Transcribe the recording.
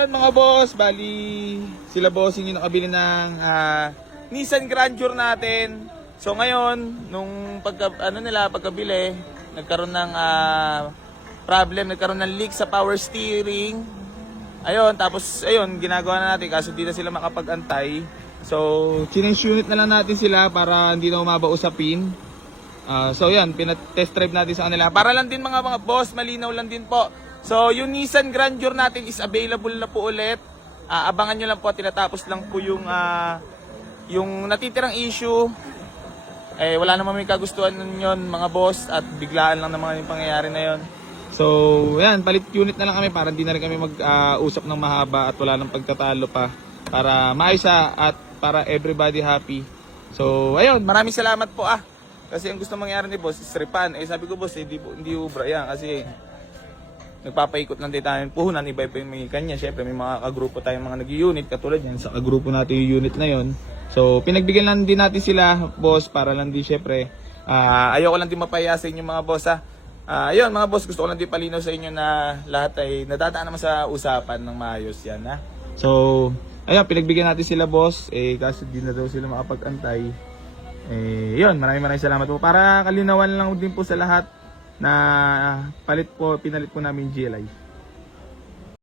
Mga boss, bali sila bossing yung nakabili ng Nissan Grandeur natin. So ngayon, nung pagkabili, nagkaroon ng problem, nagkaroon ng leak sa power steering. Ayun, tapos ayun, ginagawa na natin kasi hindi na sila makapag-antay. So, change unit na lang natin sila para hindi na umaba usapin. So yan, pinatest drive natin sa kanila. Para lang din mga boss, malinaw lang din po. So yung Nissan Grandeur natin is available na po ulit. Abangan nyo lang po, tinatapos lang po yung natitirang issue. Wala naman may kagustuhan yun mga boss at biglaan lang naman yung pangyayari na yun. So yan, palit unit na lang kami para hindi na rin kami mag-usap ng mahaba at wala nang pagtatalo pa. Para maayos at para everybody happy. So ayun, maraming salamat po Kasi ang gusto mangyari ni boss is repan. Sabi ko boss, hindi ubra yan kasi nagpapaikot lang din tayo puhunan, iba-iba yung may kanya. Siyempre may mga kagrupo tayong mga nag-unit katulad yan. Sa kagrupo natin yung unit na yon. So pinagbigyan lang din natin sila boss para lang din siyempre. Ayoko lang din mapaya sa inyo mga boss Ayun mga boss, gusto ko lang din palinaw sa inyo na lahat ay nadadaan naman sa usapan ng maayos yan So ayun, pinagbigyan natin sila boss. Kasi di na daw sila makapag-antay. Yun, maraming salamat po. Para kalinawan lang din po sa lahat na pinalit po namin GLI.